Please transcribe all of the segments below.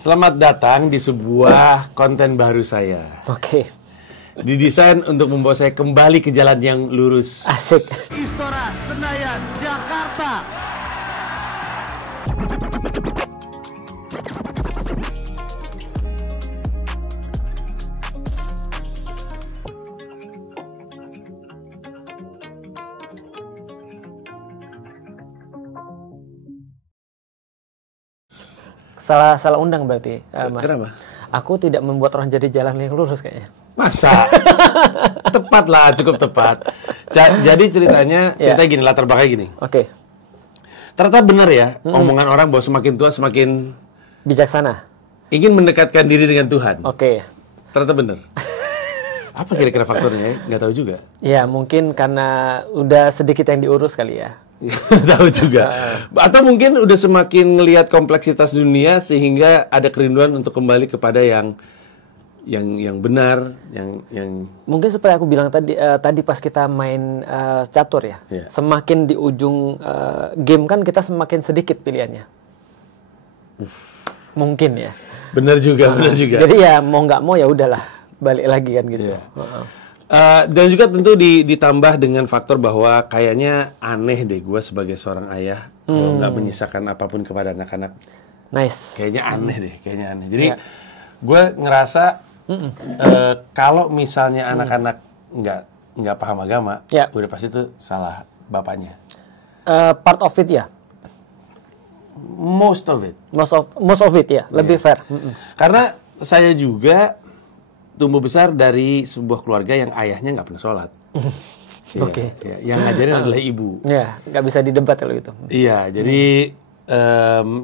Selamat datang di sebuah konten baru saya. Oke. Didesain untuk membawa saya kembali ke jalan yang lurus. Asik. Istora Senayan, Jakarta. Salah undang berarti, Mas. Kenapa? Aku tidak membuat orang jadi jalan yang lurus kayaknya. Masa? Tepat lah, cukup tepat. Jadi ceritanya gini, latar belakangnya gini. Oke. Ternyata benar ya, omongan orang bahwa semakin tua semakin Bijaksana. ingin mendekatkan diri dengan Tuhan. Oke. Ternyata benar. Apa kira-kira faktornya ya? Nggak tahu juga. Ya, mungkin karena udah sedikit yang diurus kali ya. Tahu juga. Atau mungkin udah semakin ngelihat kompleksitas dunia sehingga ada kerinduan untuk kembali kepada yang benar, yang Mungkin seperti aku bilang tadi pas kita main catur ya. Iya. Semakin di ujung game kan kita semakin sedikit pilihannya. Mungkin ya. benar juga. Jadi ya mau nggak mau ya udahlah balik lagi kan gitu. Iya. Dan juga tentu ditambah dengan faktor bahwa kayaknya aneh deh gue sebagai seorang ayah kalau nggak menyisakan apapun kepada anak-anak. Nice. Kayaknya aneh deh, kayaknya aneh. Jadi gue ngerasa kalau misalnya anak-anak nggak paham agama, udah pasti itu salah bapaknya. Part of it ya. Most of it. Most of it ya, lebih fair. Karena saya juga tumbuh besar dari sebuah keluarga yang ayahnya nggak pernah sholat. Oke. Ya, yang ngajarin adalah ibu. Ya, nggak bisa didebat kalau itu. Iya, jadi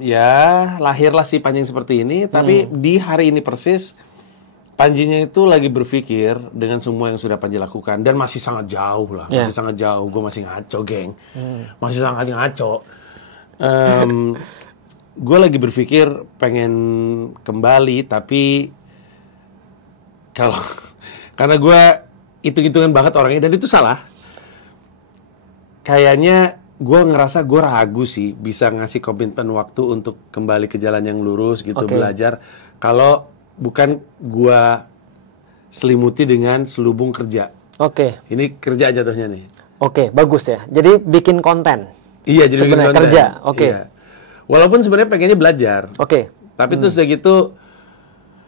ya lahirlah si Panji seperti ini. Tapi di hari ini persis, Panjinya itu lagi berpikir dengan semua yang sudah Panji lakukan. Dan masih sangat jauh lah, masih sangat jauh. Gue masih ngaco, geng. Masih sangat ngaco. Gue lagi berpikir pengen kembali, tapi karena gue hitung-hitungan banget orangnya, dan itu salah. Kayaknya gue ngerasa gue ragu sih bisa ngasih komitmen waktu untuk kembali ke jalan yang lurus gitu, belajar. Kalau bukan gue selimuti dengan selubung kerja. Oke. Ini kerja jatuhnya nih. Oke, bagus ya. Jadi bikin konten. Iya, jadi bikin konten. Kerja, oke. Iya. Walaupun sebenarnya pengennya belajar. Oke. Tapi terus udah gitu,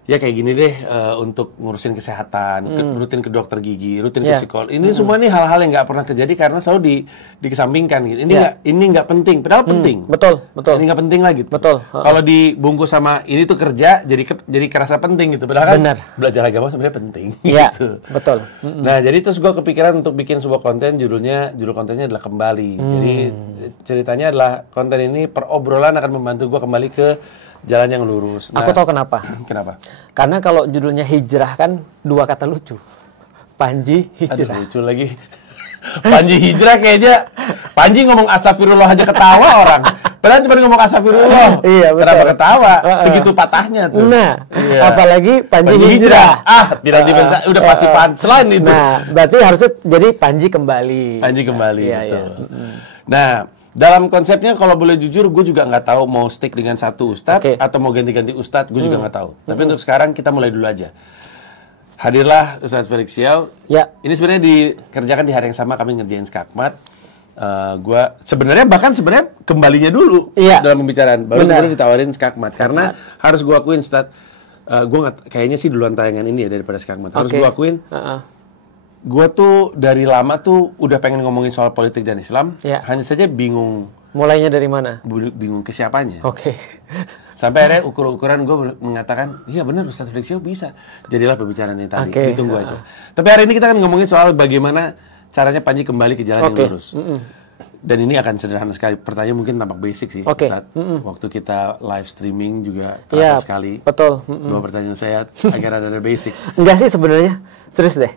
ya kayak gini deh, untuk ngurusin kesehatan, rutin ke dokter gigi, rutin ke psikolog. Ini semua nih hal-hal yang nggak pernah terjadi karena selalu dikesampingkan gitu. Ini nggak penting, padahal penting. Betul. Ini nggak penting lah gitu. Betul. Kalau dibungkus sama ini tuh kerja, jadi kerasa penting gitu. Padahal kan Benar. belajar agama sebenarnya penting. Iya, gitu. betul. Nah, jadi terus gue kepikiran untuk bikin sebuah konten, judul kontennya adalah Kembali. Jadi ceritanya adalah konten ini perobrolan akan membantu gue kembali ke jalan yang lurus. Nah, Aku tahu kenapa. Kenapa? Karena kalau judulnya hijrah kan dua kata lucu. Panji hijrah. Aduh, lucu lagi. Panji hijrah kayaknya. Panji ngomong astagfirullah aja ketawa orang. Padahal cuma ngomong astagfirullah. Iya, betul. Kenapa ketawa? Segitu patahnya tuh. Nah, Iya. apalagi Panji hijrah. Tidak bisa. Udah pasti punchline itu. Nah, berarti harusnya jadi Panji kembali. Panji kembali, Iya, betul. iya. Nah, dalam konsepnya kalau boleh jujur, gue juga nggak tahu mau stick dengan satu ustadz atau mau ganti-ganti ustadz, gue juga nggak tahu. Tapi untuk sekarang kita mulai dulu aja. Hadirlah Ustadz Felix Xiao. Ya. Ini sebenarnya dikerjakan di hari yang sama kami ngerjain skakmat. Gue sebenarnya kembalinya dulu dalam pembicaraan. Baru ditawarin skakmat. Karena harus gue akuin, Ustadz, gue kayaknya sih duluan tayangan ini ya daripada skakmat. Harus gue akuin. Gue tuh dari lama tuh udah pengen ngomongin soal politik dan Islam, hanya saja bingung. Mulainya dari mana? Bingung ke siapanya. Oke. Sampai akhirnya ukur-ukuran gue mengatakan, iya benar Ustadz Felix Xiao bisa. Jadilah pembicaraan yang tadi, ditunggu aja. Tapi hari ini kita akan ngomongin soal bagaimana caranya Panji kembali ke jalan yang lurus. Dan ini akan sederhana sekali. Pertanyaan mungkin tampak basic sih, Ustadz. Waktu kita live streaming juga terasa sekali. Betul. Dua pertanyaan saya agar ada basic. Enggak sih sebenarnya. Serius deh.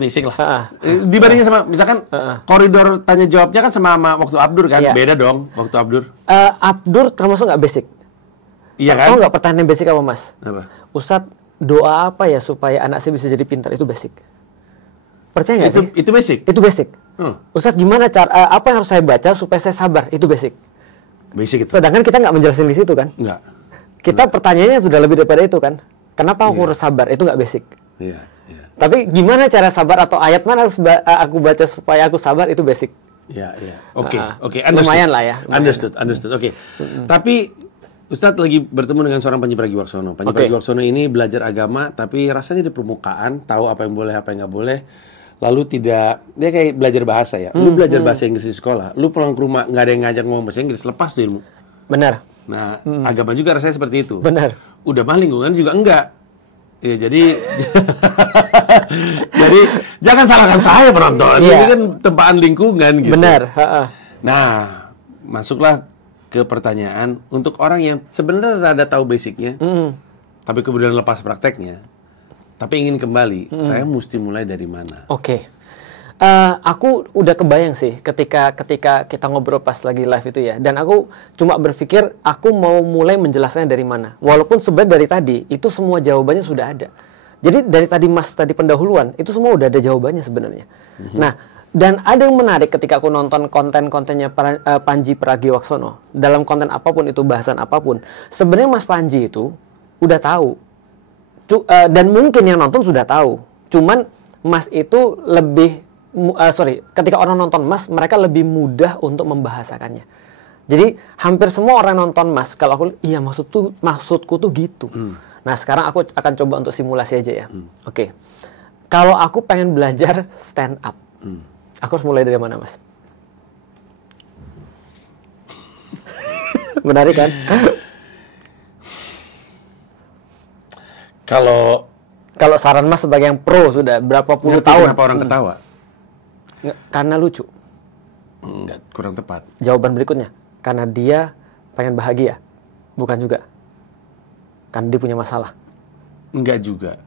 Basic lah. Dibandingin sama, misalkan koridor tanya jawabnya kan sama waktu Abdur kan? Beda dong waktu Abdur. Abdur termasuk nggak basic? Iya kan? Tahu nggak pertanyaan basic apa, Mas? Apa? Ustadz, doa apa ya supaya anak saya bisa jadi pintar? Itu basic. Percaya nggak sih? Itu basic? Itu basic. Ustadz, gimana apa yang harus saya baca supaya saya sabar? Itu basic. Basic itu? Sedangkan kita nggak menjelaskan di situ kan? Nggak. Kita pertanyaannya sudah lebih daripada itu kan. Kenapa aku harus sabar? Itu nggak basic. Iya. Tapi gimana cara sabar atau ayat mana harus aku baca supaya aku sabar, itu basic. Iya. Oke. Lumayan lah ya. Understood. Oke. Tapi Ustadz lagi bertemu dengan seorang Panji Pragiwaksono. Panji Pragiwaksono ini belajar agama, tapi rasanya di permukaan, tahu apa yang boleh, apa yang nggak boleh. Lalu dia kayak belajar bahasa ya. Lu belajar bahasa Inggris di sekolah, lu pulang ke rumah nggak ada yang ngajak ngomong bahasa Inggris, lepas tuh ilmu. Benar. Nah, agama juga rasanya seperti itu. Benar. Udah mah lingkungan juga enggak. Ya, jadi jangan salahkan saya penonton. Ini kan tempaan lingkungan gitu. Benar. Nah, masuklah ke pertanyaan untuk orang yang sebenarnya rada tahu basicnya, tapi kemudian lepas prakteknya, tapi ingin kembali. Saya mesti mulai dari mana? Oke. Aku udah kebayang sih ketika kita ngobrol pas lagi live itu ya, dan aku cuma berpikir aku mau mulai menjelaskannya dari mana. Walaupun sebenarnya dari tadi itu semua jawabannya sudah ada. Jadi dari tadi Mas tadi pendahuluan itu semua udah ada jawabannya sebenarnya. Nah, dan ada yang menarik ketika aku nonton konten-kontennya Panji Pragiwaksono dalam konten apapun itu, bahasan apapun. Sebenarnya Mas Panji itu udah tahu, dan mungkin yang nonton sudah tahu. Cuman Mas itu lebih ketika orang nonton Mas, mereka lebih mudah untuk membahasakannya. Jadi hampir semua orang nonton Mas, kalau aku, iya maksudku tuh gitu. Nah, sekarang aku akan coba untuk simulasi aja ya. Oke. Kalau aku pengen belajar stand up, aku harus mulai dari mana, Mas? Menarik kan? Kalau saran Mas sebagai yang pro sudah berapa puluh tahun. Kenapa orang ketawa? Karena lucu. Enggak, kurang tepat. Jawaban berikutnya, karena dia pengen bahagia. Bukan juga. Karena dia punya masalah. Enggak juga.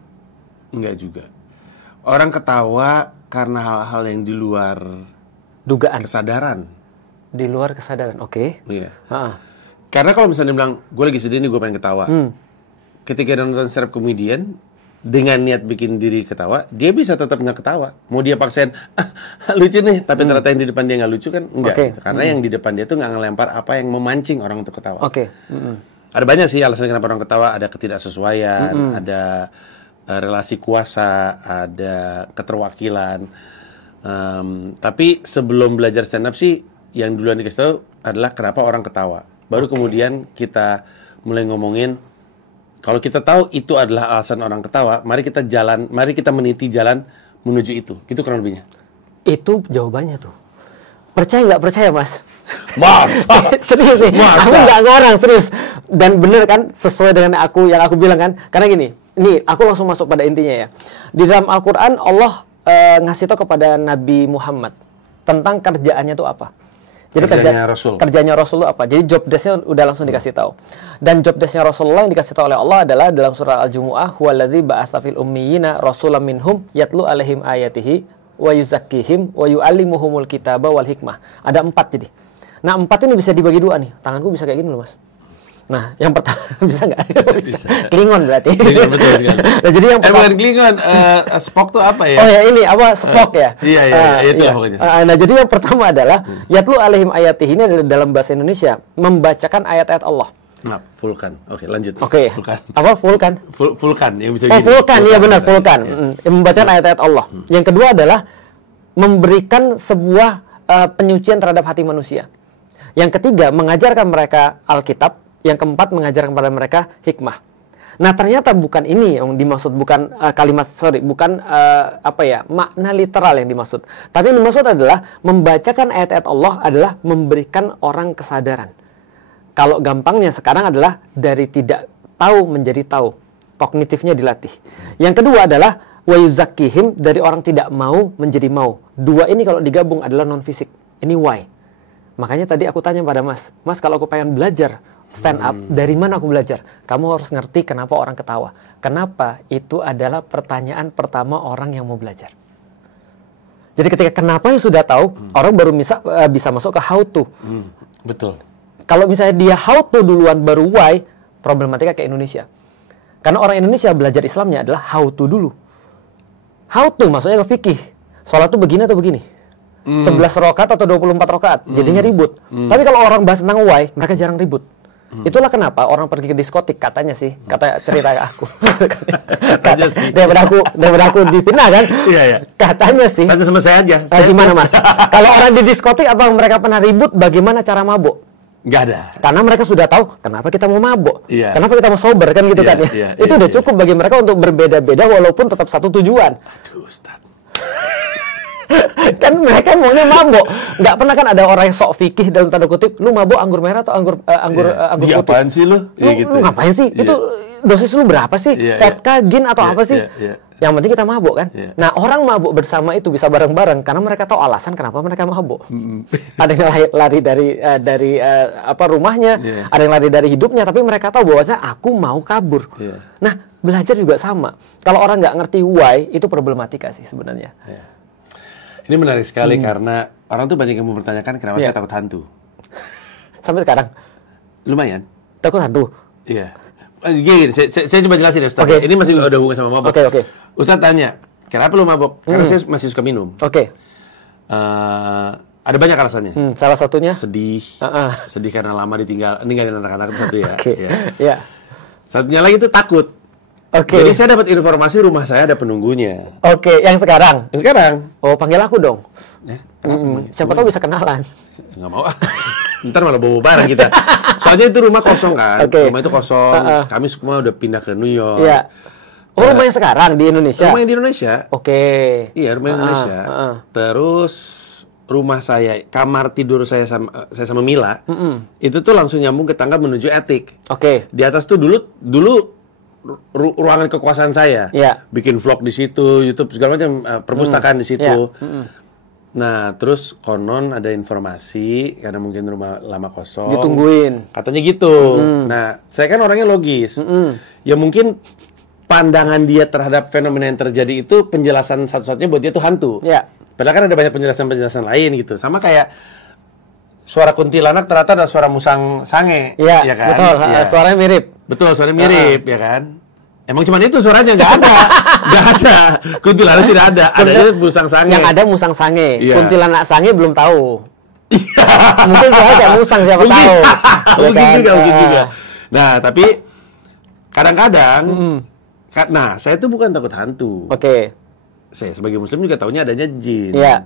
Orang ketawa karena hal-hal yang di luar dugaan, kesadaran. Di luar kesadaran, oke. Iya. Karena kalau misalnya bilang, gue lagi sedih nih, gue pengen ketawa. Ketika dia nonton stand up comedian, dengan niat bikin diri ketawa, dia bisa tetap nggak ketawa. Mau dia paksain, lucu nih, tapi ternyata yang di depan dia nggak lucu kan? Enggak. Gitu. Karena yang di depan dia tuh nggak ngelempar apa yang memancing orang untuk ketawa. Ada banyak sih alasan kenapa orang ketawa. Ada ketidaksesuaian, ada relasi kuasa, ada keterwakilan. Tapi sebelum belajar stand up sih, yang duluan dikasih tahu adalah kenapa orang ketawa. Baru kemudian kita mulai ngomongin, kalau kita tahu itu adalah alasan orang ketawa, mari kita meniti jalan menuju itu. Itu kurang lebihnya. Itu jawabannya tuh. Percaya nggak percaya, Mas? Masa? Serius nih. Aku nggak ngarang, serius. Dan bener kan, sesuai dengan yang aku bilang kan. Karena gini, nih aku langsung masuk pada intinya ya. Di dalam Al-Quran, Allah ngasih tahu kepada Nabi Muhammad tentang kerjaannya tuh apa. Jadi kerjanya Rasul itu apa? Jadi job desk-nya udah langsung dikasih tahu. Dan job desk-nya Rasulullah yang dikasih tahu oleh Allah adalah dalam surah Al-Jumu'ah, huwallazi ba'atsa fil ummiyina rasulan minhum yatlu 'alaihim ayatihi wa yuzakkihim wa yu'allimuhumul kitaba wal hikmah. Ada 4 jadi. Nah, 4 ini bisa dibagi 2 nih. Tanganku bisa kayak gini loh, Mas. Nah, yang pertama bisa nggak? Bisa. Klingon berarti. Klingon, betul sekali. Nah, jadi yang pertama, bukan Klingon, Spock tuh apa ya? Oh ya, ini apa, Spock ya? Iya, itu pokoknya. Nah, jadi yang pertama adalah yatlu 'alaihim ayatihi, ini adalah dalam bahasa Indonesia membacakan ayat-ayat Allah. Nah, Vulkan. Oke, lanjut. Oke. Vulkan. Apa Vulkan? Vulkan yang bisa gini. Vulkan, iya benar, Vulkan. Membacakan ayat-ayat Allah. Yang kedua adalah memberikan sebuah penyucian terhadap hati manusia. Yang ketiga, mengajarkan mereka Alkitab. Yang keempat, mengajarkan kepada mereka hikmah. Nah, ternyata bukan ini yang dimaksud, bukan makna literal yang dimaksud. Tapi yang dimaksud adalah membacakan ayat-ayat Allah adalah memberikan orang kesadaran. Kalau gampangnya sekarang adalah dari tidak tahu menjadi tahu. Kognitifnya dilatih. Yang kedua adalah wa yuzakkihim, dari orang tidak mau menjadi mau. 2 ini kalau digabung adalah non fisik. Ini why. Makanya tadi aku tanya pada Mas, kalau aku pengen belajar stand up, dari mana aku belajar? Kamu harus ngerti kenapa orang ketawa. Kenapa? Itu adalah pertanyaan pertama orang yang mau belajar. Jadi ketika kenapa yang sudah tahu, orang baru bisa masuk ke how to. Betul. Kalau misalnya dia how to duluan baru why, problematika kayak Indonesia. Karena orang Indonesia belajar Islamnya adalah how to dulu. How to maksudnya ke fikih. Sholat tuh begini atau begini. 11 rakaat atau 24 rakaat. Jadinya ribut. Tapi kalau orang bahas tentang why, mereka jarang ribut. Itulah kenapa orang pergi ke diskotik, katanya sih, kata cerita aku. Katanya sih. Daripada aku dipindah kan? Iya. Katanya sih. Tanya sama saya aja. Gimana Mas? Kalau orang di diskotik, apa mereka pernah ribut bagaimana cara mabuk? Nggak ada. Karena mereka sudah tahu kenapa kita mau mabuk, Iya. kenapa kita mau sober kan gitu kan ya. Itu udah cukup bagi mereka untuk berbeda-beda walaupun tetap satu tujuan. Aduh, Ustaz. Kan mereka maunya mabuk. Nggak pernah kan ada orang yang sok fikih dalam tanda kutip, lu mabuk anggur merah atau anggur putih? Apaan sih lu? Lu ngapain sih? Itu dosis lu berapa sih? Vodka, gin atau apa sih? Yang penting kita mabuk kan. Nah, orang mabuk bersama itu bisa bareng-bareng karena mereka tahu alasan kenapa mereka mabuk. Ada yang lari dari rumahnya, ada yang lari dari hidupnya, tapi mereka tahu bahwasanya aku mau kabur. Nah, belajar juga sama. Kalau orang nggak ngerti why, itu problematika sih sebenarnya. Ini menarik sekali karena orang tuh banyak yang mempertanyakan kenapa saya takut hantu. Sampai sekarang? Lumayan. Takut hantu? Iya. Gini, saya coba jelasin ya Ustaz. Okay. Ini masih ada hubungan sama mabok. Oke. Ustaz tanya, kenapa lu mabok? Karena saya masih suka minum. Oke. Ada banyak alasannya. Salah satunya? Sedih. Sedih karena lama ninggalin anak-anak itu satu ya. Oke. Ya. Satunya lagi itu takut. Oke. Jadi saya dapat informasi rumah saya ada penunggunya. Oke, yang sekarang? Yang sekarang. Oh, panggil aku dong. Siapa tahu bisa kenalan. Nggak mau. Ntar malah bawa barang kita. Soalnya itu rumah kosong kan. Rumah itu kosong. Kami semua udah pindah ke New York. Iya. Oh, rumah yang sekarang di Indonesia? Rumah yang di Indonesia. Oke. Iya, rumah Indonesia. Terus rumah saya, kamar tidur saya sama Mila, itu tuh langsung nyambung ke tangga menuju attic. Oke. Di atas tuh dulu ruangan kekuasaan saya. Bikin vlog di situ, YouTube segala macam, perpustakaan di situ. Nah, terus konon ada informasi karena mungkin rumah lama kosong. Ditungguin. Katanya gitu. Nah, saya kan orangnya logis. Ya mungkin pandangan dia terhadap fenomena yang terjadi itu penjelasan satu-satunya buat dia tuh hantu. Padahal kan ada banyak penjelasan-penjelasan lain gitu. Sama kayak suara kuntilanak ternyata ada suara musang sange. Iya kan? Betul, suaranya mirip. Betul, suaranya mirip, ya kan? Emang cuma itu suaranya, nggak ada. Nggak ada. Kuntilanak tidak ada. Adanya musang sange. Yang ada musang sange. Kuntilanak sange belum tahu. Mungkin suaranya kayak musang, siapa tahu. Mungkin juga. Nah, tapi kadang-kadang, nah saya tuh bukan takut hantu. Oke. Saya sebagai muslim juga taunya adanya jin. Iya.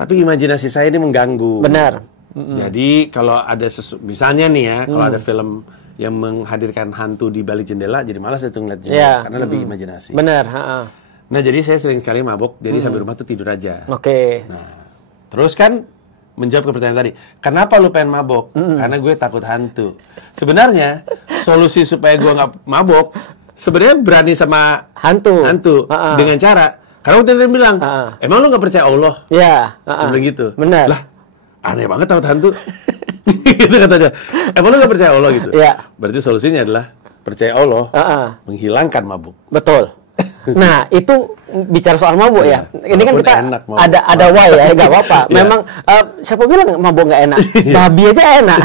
Tapi imajinasi saya ini mengganggu. Benar. Jadi kalau ada misalnya nih ya, kalau ada film yang menghadirkan hantu di balik jendela, jadi malas itu ngeliat jendela karena lebih imajinasi. Benar. Nah jadi saya sering sekali mabok, jadi sampai rumah tuh tidur aja. Oke. Nah, terus kan menjawab ke pertanyaan tadi, kenapa lu pengen mabok? Karena gue takut hantu. Sebenarnya solusi supaya gue nggak mabok, sebenarnya berani sama hantu dengan cara. Karena waktu itu dia bilang, emang lu nggak percaya Allah? Iya. Bilang gitu. Benar. Lah, aneh banget takut hantu. Gitu katanya. Emang lu nggak percaya Allah gitu? Iya. Berarti solusinya adalah percaya Allah, menghilangkan mabuk. Betul. Nah, itu bicara soal mabuk ya. Ini kan kita ada why ya, nggak apa-apa. Memang siapa bilang mabuk nggak enak? Babi aja enak.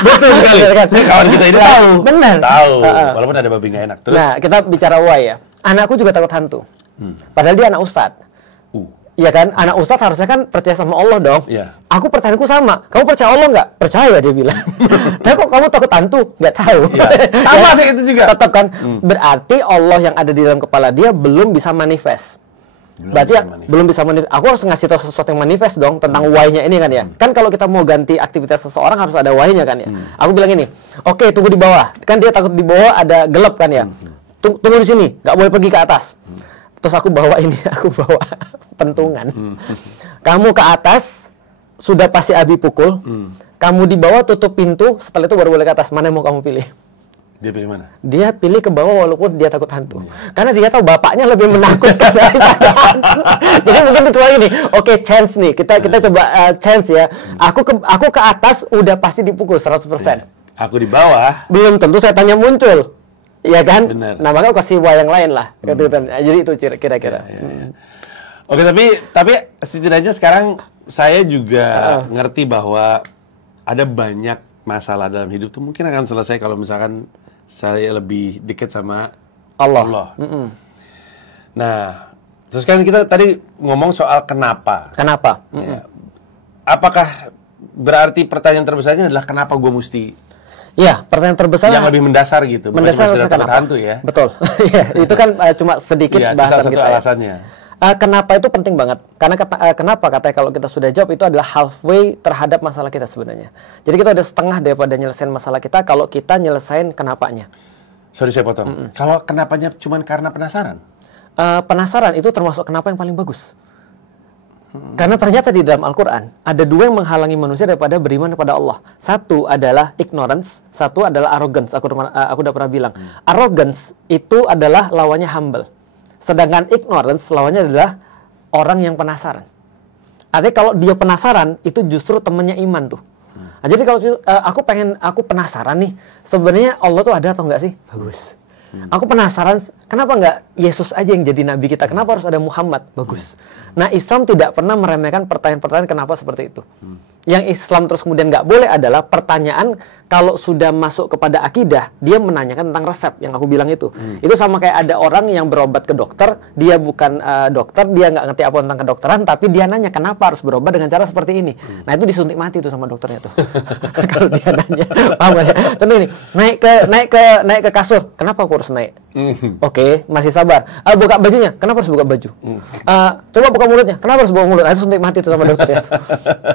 Betul sekali. Kawan kita ini tahu. Benar. Tahu. Walaupun ada babi nggak enak. Terus? Nah, kita bicara why ya. Anakku juga takut hantu. Padahal dia anak ustadz. Iya kan, anak ustadz harusnya kan percaya sama Allah dong. Aku pertanyaanku sama, kamu percaya Allah nggak? Percaya, dia bilang. Tapi kok kamu takut hantu? Nggak tahu. Sama sih itu juga. Tetap kan, berarti Allah yang ada di dalam kepala dia belum bisa manifest. Berarti belum bisa manifest. Aku harus ngasih tahu sesuatu yang manifest dong tentang why-nya ini kan ya. Kan kalau kita mau ganti aktivitas seseorang harus ada why-nya kan ya. Aku bilang ini, oke, tunggu di bawah. Kan dia takut di bawah ada gelap kan ya. Tunggu di sini, nggak boleh pergi ke atas. Terus aku bawa pentungan. Kamu ke atas, sudah pasti Abi pukul. Kamu di bawah, tutup pintu, setelah itu baru boleh ke atas. Mana yang mau kamu pilih? Dia pilih mana? Dia pilih ke bawah walaupun dia takut hantu. Karena dia tahu bapaknya lebih menakutkan daripada hantu. Jadi mungkin kedua ini, oke, chance nih. Kita coba chance ya. Aku ke atas, udah pasti dipukul 100%. Aku di bawah. Belum tentu setannya muncul. Iya kan? Bener. Nah, makanya kasih why yang lain lah. Jadi itu kira-kira. Oke, tapi setidaknya sekarang saya juga ngerti bahwa ada banyak masalah dalam hidup tuh mungkin akan selesai kalau misalkan saya lebih dekat sama Allah. Nah, terus kan kita tadi ngomong soal kenapa. Kenapa? Ya. Apakah berarti pertanyaan terbesarnya adalah kenapa gue mesti... Iya, pertanyaan terbesar yang lebih mendasar gitu. Mendasar kenapa? Hantu ya. Betul. Ya, itu kan cuma sedikit bahasan kita. Alasannya. Kenapa itu penting banget? Karena kenapa katanya kalau kita sudah jawab itu adalah halfway terhadap masalah kita sebenarnya. Jadi kita udah setengah daripada nyelesain masalah kita kalau kita nyelesain kenapanya. Sorry saya potong. Kalau kenapanya cuma karena penasaran? Penasaran itu termasuk kenapa yang paling bagus. Karena ternyata di dalam Al-Quran ada dua yang menghalangi manusia daripada beriman kepada Allah. Satu adalah ignorance, satu adalah arrogance. Aku udah pernah bilang. Arrogance itu adalah lawannya humble. Sedangkan ignorance lawannya adalah orang yang penasaran. Artinya kalau dia penasaran itu justru temannya iman tuh. Nah, jadi kalau aku penasaran nih, sebenarnya Allah tuh ada atau enggak sih? Bagus. Aku penasaran, kenapa nggak Yesus aja yang jadi nabi kita? Kenapa harus ada Muhammad? Bagus. Nah, Islam tidak pernah meremehkan pertanyaan-pertanyaan kenapa seperti itu. Yang Islam terus kemudian nggak boleh adalah pertanyaan kalau sudah masuk kepada akidah, dia menanyakan tentang resep yang aku bilang itu. Itu sama kayak ada orang yang berobat ke dokter, dia bukan dokter, dia nggak ngerti apa tentang kedokteran, tapi dia nanya kenapa harus berobat dengan cara seperti ini. Nah, itu disuntik mati tuh sama dokternya tuh. Kalau dia nanya, paham gak ya? Contoh ini, naik ke kasur, kenapa aku harus naik? Oke, masih sabar. Buka bajunya, kenapa harus buka baju? Coba buka mulutnya, kenapa harus buka mulut? Itu suntik mati tuh sama dokternya.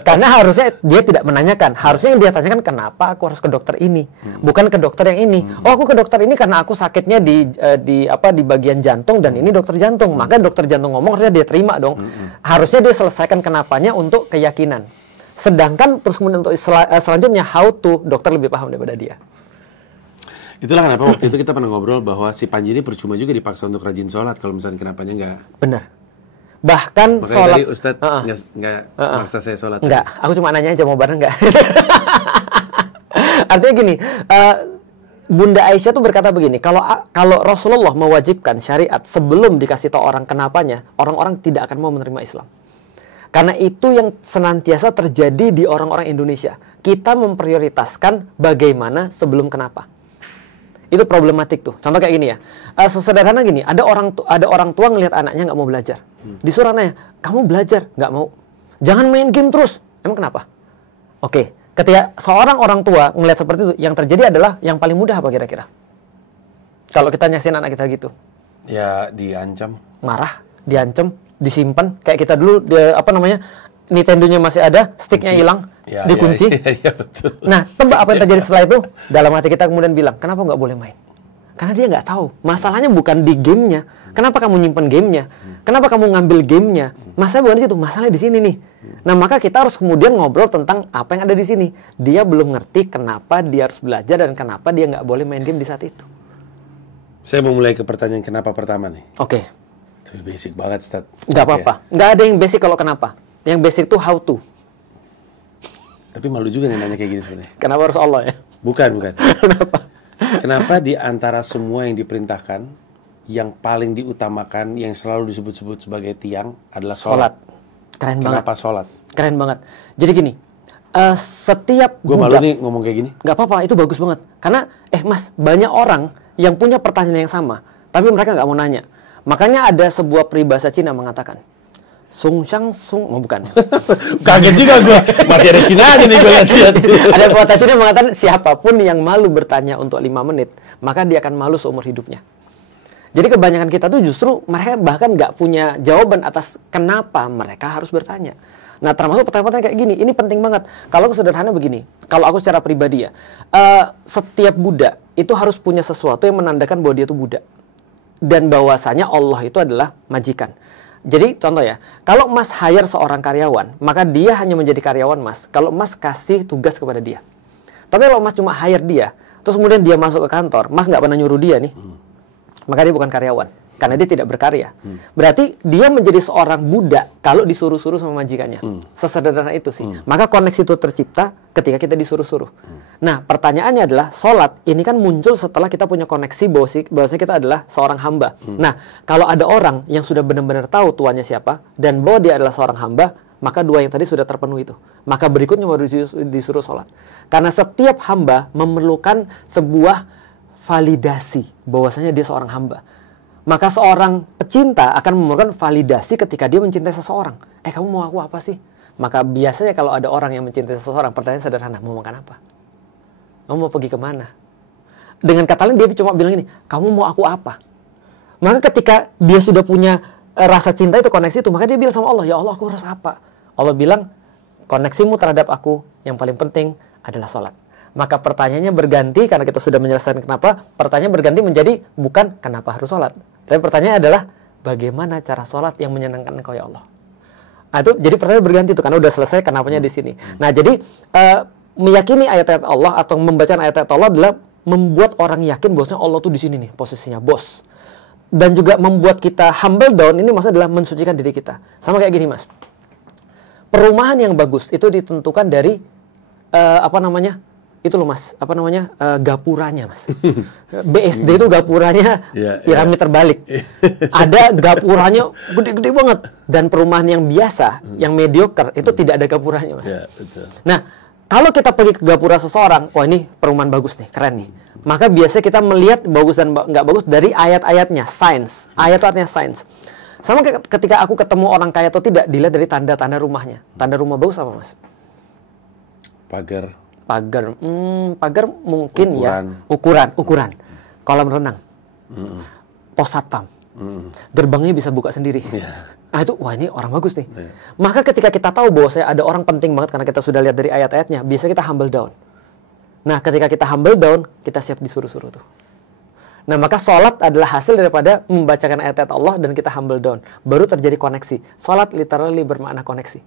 Karena harusnya dia tidak menanyakan. Harusnya yang dia tanyakan kenapa aku harus ke dokter ini, bukan ke dokter yang ini. Oh, aku ke dokter ini karena aku sakitnya di bagian jantung dan ini dokter jantung. Maka dokter jantung ngomong harusnya dia terima dong. Harusnya dia selesaikan kenapanya untuk keyakinan. Sedangkan terus kemudian untuk selanjutnya how to, dokter lebih paham daripada dia. Itulah kenapa waktu itu kita pernah ngobrol bahwa si Panji ini percuma juga dipaksa untuk rajin sholat kalau misalnya kenapanya enggak. Benar. Bahkan makanya sholat. Tadi Ustadz nggak maksa saya sholat. Enggak, aku cuma nanya aja mau bareng enggak. Artinya gini, Bunda Aisyah tuh berkata begini, kalau Rasulullah mewajibkan syariat sebelum dikasih tahu orang kenapanya, orang-orang tidak akan mau menerima Islam. Karena itu yang senantiasa terjadi di orang-orang Indonesia. Kita memprioritaskan bagaimana sebelum kenapa. Itu problematik tuh. Contoh kayak gini ya. Sesederhana gini, ada orang tua ngelihat anaknya nggak mau belajar. Disuruh anaknya, kamu belajar, nggak mau. Jangan main game terus. Emang kenapa? Oke, ketika seorang orang tua ngelihat seperti itu, yang terjadi adalah yang paling mudah apa kira-kira? Kalau kita nyaksin anak kita gitu. Ya, diancam. Marah, diancam, disimpan. Kayak kita dulu, Nintendo-nya masih ada, sticknya hilang, dikunci. Ya, betul. Nah, tebak apa yang terjadi setelah itu? Dalam hati kita kemudian bilang, kenapa nggak boleh main? Karena dia nggak tahu. Masalahnya bukan di gamenya. Kenapa kamu nyimpen gamenya? Kenapa kamu ngambil gamenya? Masalahnya bukan di situ, masalahnya di sini nih. Nah, maka kita harus kemudian ngobrol tentang apa yang ada di sini. Dia belum ngerti kenapa dia harus belajar dan kenapa dia nggak boleh main game di saat itu. Saya mau mulai ke pertanyaan kenapa pertama nih. Oke. Itu basic banget, Ustadz. Nggak apa-apa. Nggak ada yang basic kalau kenapa. Yang basic itu how to. Tapi malu juga nih nanya kayak gini sebenarnya. Kenapa harus Allah ya? Bukan. Kenapa? Kenapa di antara semua yang diperintahkan, yang paling diutamakan, yang selalu disebut-sebut sebagai tiang adalah sholat? Keren banget. Kenapa sholat? Keren banget. Jadi gini, setiap gue malu nih ngomong kayak gini. Nggak apa-apa, itu bagus banget. Karena, Mas, banyak orang yang punya pertanyaan yang sama, tapi mereka nggak mau nanya. Makanya ada sebuah peribahasa Cina mengatakan, Sung Shang Sung, bukan. Kaget juga gue. Masih ada Cina aja nih gue lihat. Ada pepatah Cina mengatakan siapapun yang malu bertanya untuk 5 menit, maka dia akan malu seumur hidupnya. Jadi kebanyakan kita tuh justru mereka bahkan nggak punya jawaban atas kenapa mereka harus bertanya. Nah, termasuk pertanyaan-pertanyaan kayak gini, ini penting banget. Kalau sederhana begini, kalau aku secara pribadi ya, setiap Buddha itu harus punya sesuatu yang menandakan bahwa dia itu Buddha. Dan bahwasanya Allah itu adalah majikan. Jadi contoh ya, kalau Mas hire seorang karyawan, maka dia hanya menjadi karyawan Mas kalau Mas kasih tugas kepada dia. Tapi kalau Mas cuma hire dia, terus kemudian dia masuk ke kantor, Mas nggak pernah nyuruh dia nih, maka dia bukan karyawan, karena dia tidak berkarya. Berarti dia menjadi seorang budak kalau disuruh-suruh sama majikannya. Sesederhana itu sih. Maka koneksi itu tercipta ketika kita disuruh-suruh. Nah, pertanyaannya adalah, sholat ini kan muncul setelah kita punya koneksi bahwasanya kita adalah seorang hamba. Nah, kalau ada orang yang sudah benar-benar tahu tuannya siapa, dan bahwa dia adalah seorang hamba, maka dua yang tadi sudah terpenuhi itu. Maka berikutnya baru disuruh sholat. Karena setiap hamba memerlukan sebuah validasi bahwasanya dia seorang hamba. Maka seorang pecinta akan memerlukan validasi ketika dia mencintai seseorang. Kamu mau aku apa sih? Maka biasanya kalau ada orang yang mencintai seseorang, pertanyaan sederhana, mau makan apa? Kamu mau pergi kemana? Dengan kata lain dia cuma bilang ini, kamu mau aku apa? Maka ketika dia sudah punya rasa cinta itu, koneksi itu, maka dia bilang sama Allah, ya Allah aku harus apa? Allah bilang, koneksimu terhadap aku yang paling penting adalah sholat. Maka pertanyaannya berganti, karena kita sudah menyelesaikan kenapa, pertanyaan berganti menjadi bukan kenapa harus sholat. Tapi pertanyaannya adalah, bagaimana cara sholat yang menyenangkan engkau ya Allah? Nah itu, jadi pertanyaan berganti itu, karena udah selesai kenapanya di sini. Nah jadi, meyakini ayat-ayat Allah atau membaca ayat-ayat Allah adalah membuat orang yakin bahwasanya Allah tuh di sini nih posisinya bos, dan juga membuat kita humble down. Ini maksudnya adalah mensucikan diri kita. Sama kayak gini mas, perumahan yang bagus itu ditentukan dari itu loh mas, gapuranya mas. BSD itu gapuranya piramid terbalik. Ada gapuranya gede-gede banget, dan perumahan yang biasa, yang mediocre itu tidak ada gapuranya mas. Betul. Nah, kalau kita pergi ke gapura seseorang, wah ini perumahan bagus nih, keren nih. Maka biasanya kita melihat bagus dan nggak bagus dari ayat-ayatnya, sains. Ayat-ayatnya sains. Sama ketika aku ketemu orang kaya atau tidak, dilihat dari tanda-tanda rumahnya. Tanda rumah bagus apa mas? Pagar. Pagar mungkin ukuran. Ukuran. Kolam renang. Pos satpam. Gerbangnya bisa buka sendiri. Nah itu, wah ini orang bagus nih. Maka ketika kita tahu bahwa ada orang penting banget, karena kita sudah lihat dari ayat-ayatnya, biasanya kita humble down. Nah ketika kita humble down, kita siap disuruh-suruh tuh. Nah maka sholat adalah hasil daripada membacakan ayat-ayat Allah dan kita humble down. Baru terjadi koneksi. Sholat literally bermakna koneksi.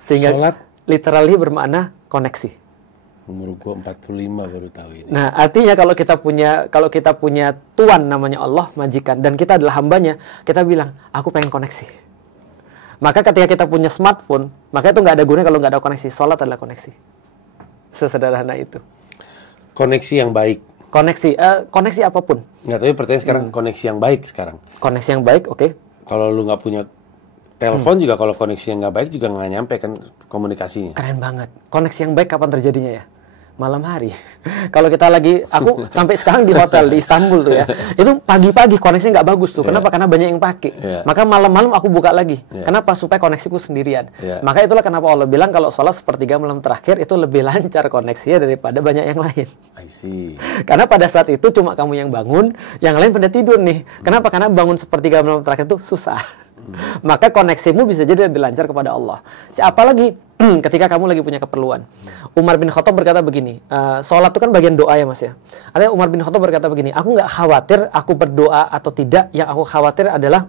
Sehingga sholat literally bermakna koneksi. Umur gue 45 baru tahu ini. Nah, artinya kalau kita punya Tuhan namanya Allah, majikan, dan kita adalah hambanya, kita bilang, aku pengen koneksi. Maka ketika kita punya smartphone, maka itu nggak ada gunanya kalau nggak ada koneksi. Sholat adalah koneksi. Sesederhana itu. Koneksi yang baik. Koneksi apapun. Nggak, tapi pertanyaan sekarang koneksi yang baik sekarang. Koneksi yang baik, oke. Kalau lu nggak punya telepon juga, kalau koneksi yang nggak baik juga nggak nyampe kan komunikasinya. Keren banget. Koneksi yang baik kapan terjadinya ya? Malam hari. Kalau kita aku sampai sekarang di hotel di Istanbul tuh ya, itu pagi-pagi koneksinya nggak bagus tuh. Kenapa? Karena banyak yang pakai. Maka malam-malam aku buka lagi. Kenapa? Supaya koneksiku sendirian. Maka itulah kenapa Allah bilang kalau sholat sepertiga malam terakhir itu lebih lancar koneksinya daripada banyak yang lain. I see. Karena pada saat itu cuma kamu yang bangun, yang lain pada tidur nih. Kenapa? Karena bangun sepertiga malam terakhir itu susah. Maka koneksimu bisa jadi lebih lancar kepada Allah. Apalagi ketika kamu lagi punya keperluan. Umar bin Khattab berkata begini, sholat itu kan bagian doa ya mas ya. Artinya Umar bin Khattab berkata begini, aku nggak khawatir aku berdoa atau tidak. Yang aku khawatir adalah,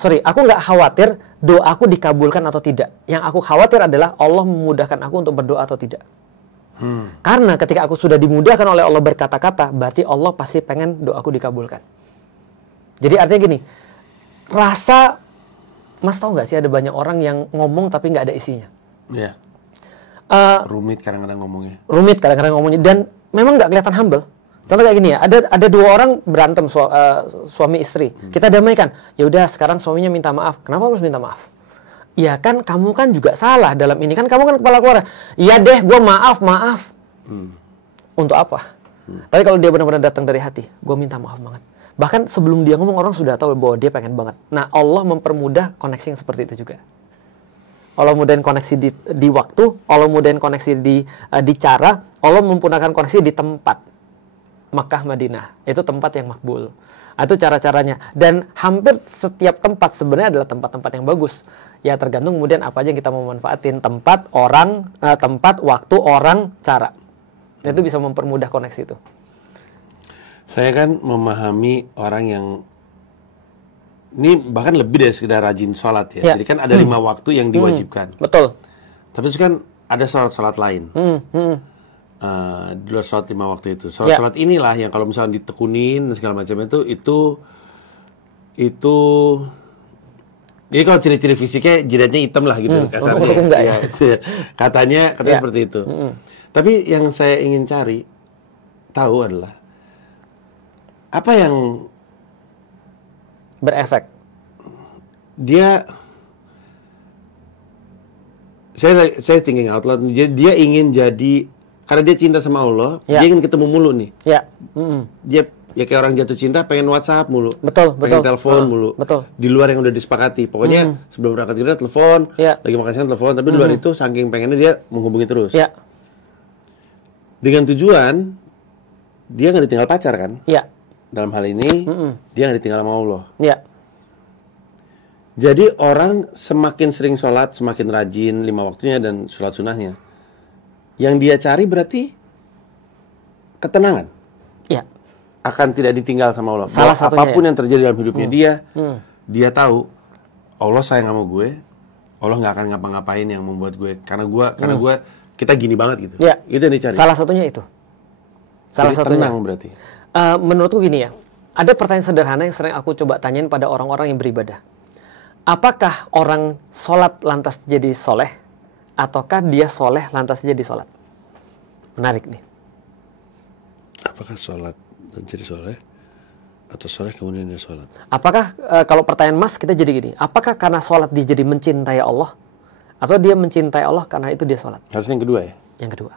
aku nggak khawatir doaku dikabulkan atau tidak. Yang aku khawatir adalah Allah memudahkan aku untuk berdoa atau tidak. Karena ketika aku sudah dimudahkan oleh Allah berkata-kata, berarti Allah pasti pengen doaku dikabulkan. Jadi artinya gini, Mas tahu nggak sih ada banyak orang yang ngomong tapi nggak ada isinya. Iya. Rumit kadang-kadang ngomongnya. Dan memang nggak kelihatan humble. Contoh kayak gini ya, ada dua orang berantem suami istri. Kita damaikan. Ya udah sekarang suaminya minta maaf. Kenapa harus minta maaf? Ya kan kamu kan juga salah dalam ini, kan kamu kan kepala keluarga. Ya deh, gue maaf. Untuk apa? Tapi kalau dia benar-benar datang dari hati, gue minta maaf banget. Bahkan sebelum dia ngomong, orang sudah tahu bahwa dia pengen banget. Nah, Allah mempermudah koneksi yang seperti itu juga. Allah mudahin koneksi di waktu, Allah mudahin koneksi di cara, Allah mempermudah koneksi di tempat. Makkah, Madinah. Itu tempat yang makbul. Itu cara-caranya. Dan hampir setiap tempat sebenarnya adalah tempat-tempat yang bagus. Ya tergantung kemudian apa aja yang kita mau manfaatin. Tempat, waktu, orang, cara. Itu bisa mempermudah koneksi itu. Saya kan memahami orang yang ini bahkan lebih dari sekedar rajin sholat ya. Jadi kan ada 5 waktu yang diwajibkan. Betul. Tapi itu kan ada sholat-sholat lain. Di luar sholat 5 waktu itu. Sholat-sholat inilah yang kalau misalnya ditekunin dan segala macam itu jadi kalau ciri-ciri fisiknya jidatnya hitam lah gitu kasarnya. Katanya seperti itu. Tapi yang saya ingin tahu adalah apa yang berefek? Saya thinking out loud. Dia ingin jadi, karena dia cinta sama Allah, dia ingin ketemu mulu nih. Dia ya kayak orang jatuh cinta pengen WhatsApp mulu. Betul, pengen betul. telepon mulu. Betul. Di luar yang udah disepakati. Pokoknya sebelum berangkat kita telepon, lagi makan siang telepon, tapi di luar itu saking pengennya dia menghubungi terus. Iya. Dengan tujuan dia nggak ditinggal pacar kan? Iya. Dalam hal ini dia nggak ditinggal sama Allah. Iya. Jadi orang semakin sering sholat, semakin rajin 5 waktunya dan sholat sunnahnya. Yang dia cari berarti ketenangan. Iya. Akan tidak ditinggal sama Allah. Salah satunya, apapun yang terjadi dalam hidupnya dia tahu Allah sayang sama gue. Allah nggak akan ngapa-ngapain yang membuat gue karena gue kita gini banget gitu. Iya. Itu yang dicari. Salah satunya itu. Salah jadi satunya. Tenang berarti. Menurutku gini ya. Ada pertanyaan sederhana yang sering aku coba tanyain pada orang-orang yang beribadah. Apakah orang sholat lantas jadi soleh? Ataukah dia soleh lantas jadi sholat? Menarik nih. Apakah sholat dan jadi soleh? Atau soleh kemudian dia sholat? Apakah, kalau pertanyaan Mas kita jadi gini. Apakah karena sholat dia jadi mencintai Allah? Atau dia mencintai Allah karena itu dia sholat? Harusnya yang kedua ya? Yang kedua.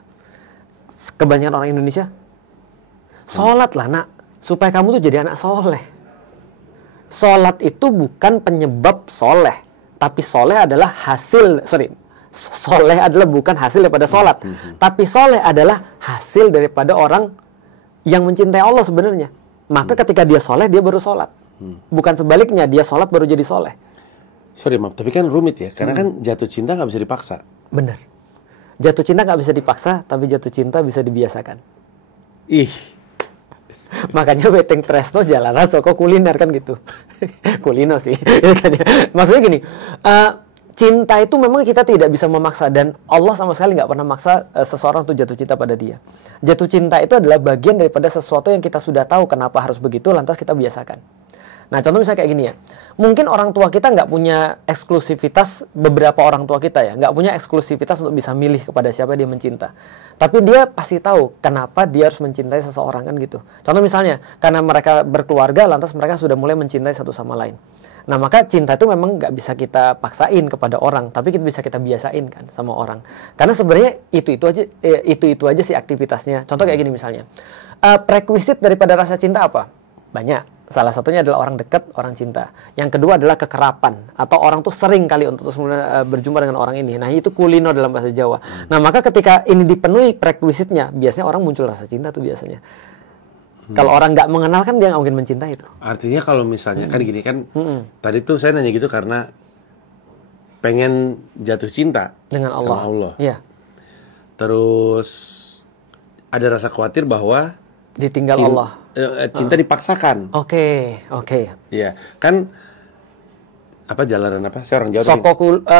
Kebanyakan orang Indonesia, sholat lah nak. Supaya kamu tuh jadi anak soleh. Sholat itu bukan penyebab soleh, tapi soleh adalah soleh adalah bukan hasil daripada sholat, tapi soleh adalah hasil daripada orang yang mencintai Allah sebenarnya. Maka ketika dia soleh, dia baru sholat. Bukan sebaliknya, dia sholat baru jadi soleh. Sorry maaf, tapi kan rumit ya, karena kan jatuh cinta nggak bisa dipaksa. Bener. Jatuh cinta nggak bisa dipaksa, tapi jatuh cinta bisa dibiasakan. Ih. Makanya beteng tresno jalanan soko kuliner kan gitu. Kulino sih. Maksudnya gini, cinta itu memang kita tidak bisa memaksa dan Allah sama sekali nggak pernah maksa seseorang untuk jatuh cinta pada dia. Jatuh cinta itu adalah bagian daripada sesuatu yang kita sudah tahu kenapa harus begitu, lantas kita biasakan. Nah, contoh misalnya kayak gini ya. Mungkin orang tua kita nggak punya eksklusivitas, beberapa orang tua kita ya, nggak punya eksklusivitas untuk bisa milih kepada siapa dia mencinta. Tapi dia pasti tahu kenapa dia harus mencintai seseorang kan gitu. Contoh misalnya, karena mereka berkeluarga, lantas mereka sudah mulai mencintai satu sama lain. Nah, maka cinta itu memang nggak bisa kita paksain kepada orang, tapi kita bisa kita biasain kan sama orang. Karena sebenarnya itu aja sih aktivitasnya. Contoh kayak gini misalnya. Prekuisit daripada rasa cinta apa? Banyak. Salah satunya adalah orang dekat, orang cinta. Yang kedua adalah kekerapan. Atau orang tuh sering kali untuk terus berjumpa dengan orang ini. Nah, itu kulino dalam bahasa Jawa. Nah, maka ketika ini dipenuhi prekuisitnya, biasanya orang muncul rasa cinta tuh biasanya. Kalau orang nggak mengenal kan dia nggak mungkin mencintai itu. Artinya kalau misalnya kan gini kan, tadi tuh saya nanya gitu karena pengen jatuh cinta dengan Allah. Sama Allah. Iya. Terus ada rasa khawatir bahwa ditinggal Allah. Cinta dipaksakan. Oke. Iya, kan apa jalanan apa? Saya orang Jawa.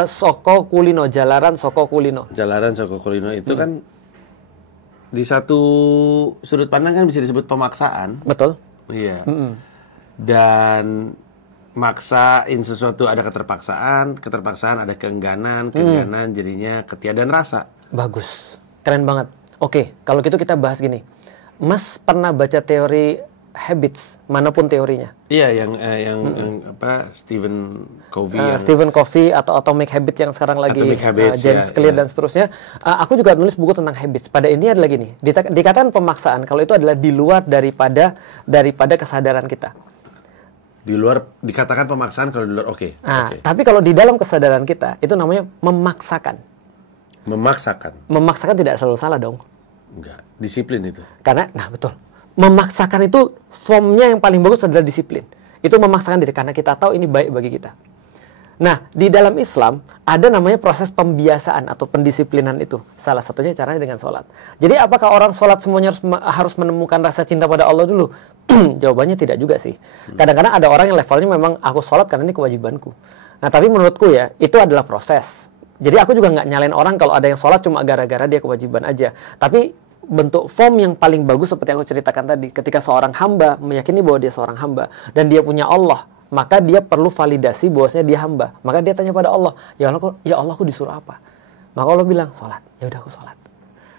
Soko kulino, jalaran soko kulino. Jalaran soko kulino itu kan di satu sudut pandang kan bisa disebut pemaksaan. Betul. Iya. Dan maksain sesuatu ada keterpaksaan ada keengganan jadinya ketiadaan rasa. Bagus. Keren banget. Oke, kalau gitu kita bahas gini. Mas pernah baca teori habits, manapun teorinya? Iya, yang apa Stephen Covey. Stephen Covey atau Atomic Habits yang sekarang lagi Habits, James Clear dan seterusnya. Aku juga nulis buku tentang habits. Pada intinya adalah gini, dikatakan pemaksaan kalau itu adalah di luar daripada kesadaran kita. Di luar dikatakan pemaksaan kalau di luar oke. Tapi kalau di dalam kesadaran kita itu namanya memaksakan. Memaksakan tidak selalu salah dong. Enggak, disiplin itu. Karena, betul. Memaksakan itu formnya yang paling bagus adalah disiplin. Itu memaksakan diri karena kita tahu ini baik bagi kita. Nah, di dalam Islam ada namanya proses pembiasaan atau pendisiplinan itu. Salah satunya caranya dengan sholat. Jadi apakah orang sholat semuanya harus menemukan rasa cinta pada Allah dulu? Jawabannya tidak juga sih. Kadang-kadang ada orang yang levelnya memang aku sholat karena ini kewajibanku. Nah, tapi menurutku ya, itu adalah proses. Jadi aku juga nggak nyalain orang kalau ada yang sholat cuma gara-gara dia kewajiban aja. Tapi bentuk form yang paling bagus seperti yang aku ceritakan tadi. Ketika seorang hamba meyakini bahwa dia seorang hamba dan dia punya Allah, maka dia perlu validasi bahwasanya dia hamba. Maka dia tanya pada Allah, ya Allah aku disuruh apa? Maka Allah bilang, sholat. Ya udah aku sholat.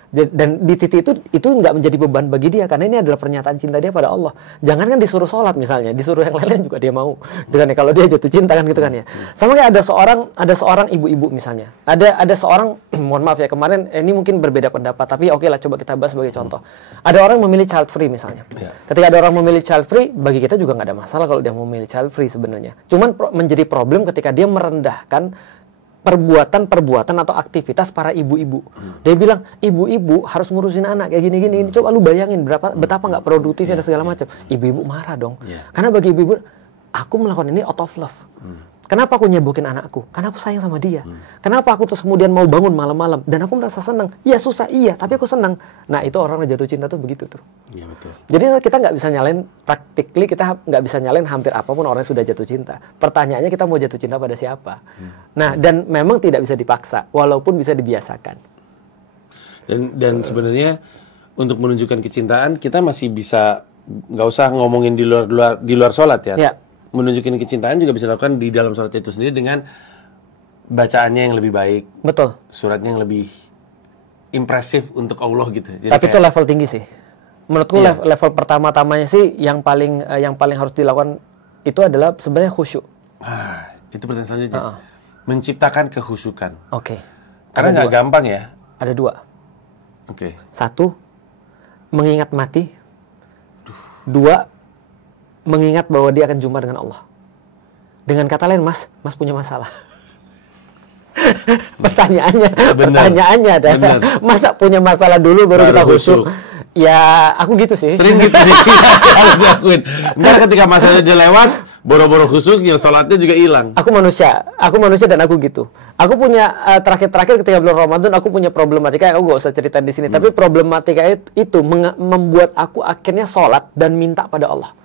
Dan di titik itu nggak menjadi beban bagi dia karena ini adalah pernyataan cinta dia pada Allah. Jangan kan disuruh sholat misalnya, disuruh yang lain juga dia mau. Gitu kan ya, kalau dia jatuh cinta kan gitu kan ya. Sama kayak ada seorang ibu-ibu misalnya. Ada seorang mohon maaf ya kemarin ini mungkin berbeda pendapat tapi oke lah coba kita bahas sebagai contoh. Ada orang memilih child free misalnya. Ketika ada orang memilih child free, bagi kita juga nggak ada masalah kalau dia memilih child free sebenarnya. Cuman menjadi problem ketika dia merendahkan perbuatan atau aktivitas para ibu-ibu. Dia bilang, ibu-ibu harus ngurusin anak kayak gini-gini. Coba lu bayangin betapa nggak produktifnya dan segala macam. Ibu-ibu marah dong. Karena bagi ibu-ibu, aku melakukan ini out of love. Kenapa aku nyebokin anakku? Karena aku sayang sama dia. Kenapa aku terus kemudian mau bangun malam-malam dan aku merasa senang? Iya susah, iya, tapi aku senang. Nah itu orang yang jatuh cinta tuh begitu tuh. Iya betul. Jadi kita nggak bisa nyalain practically, kita nggak bisa nyalain hampir apapun orang yang sudah jatuh cinta. Pertanyaannya kita mau jatuh cinta pada siapa? Nah dan memang tidak bisa dipaksa, walaupun bisa dibiasakan. Dan sebenarnya untuk menunjukkan kecintaan kita masih bisa nggak usah ngomongin di luar sholat ya. Ya. Menunjukkan kecintaan juga bisa dilakukan di dalam sholat itu sendiri dengan bacaannya yang lebih baik. Betul. Suratnya yang lebih impresif untuk Allah gitu. Jadi tapi itu level tinggi sih. Menurutku level pertama-tamanya sih yang paling harus dilakukan itu adalah sebenarnya khusyuk. Itu pertanyaan selanjutnya. Menciptakan kehusukan. Oke. Karena nggak gampang ya. Ada 2. Oke. 1, mengingat mati. 2, mengingat bahwa dia akan jumpa dengan Allah. Dengan kata lain, Mas punya masalah. Pertanyaannya adalah, masa punya masalah dulu baru kita khusyuk? Ya, aku gitu sih. Sering gitu sih. Harus dilakuin. Ntar ketika masalahnya udah lewat, boro-boro khusyuk, ya sholatnya juga hilang. Aku manusia dan aku gitu. Aku punya terakhir ketika bulan Ramadan aku punya problematika. Aku gak usah cerita di sini. Tapi problematika itu membuat aku akhirnya sholat dan minta pada Allah.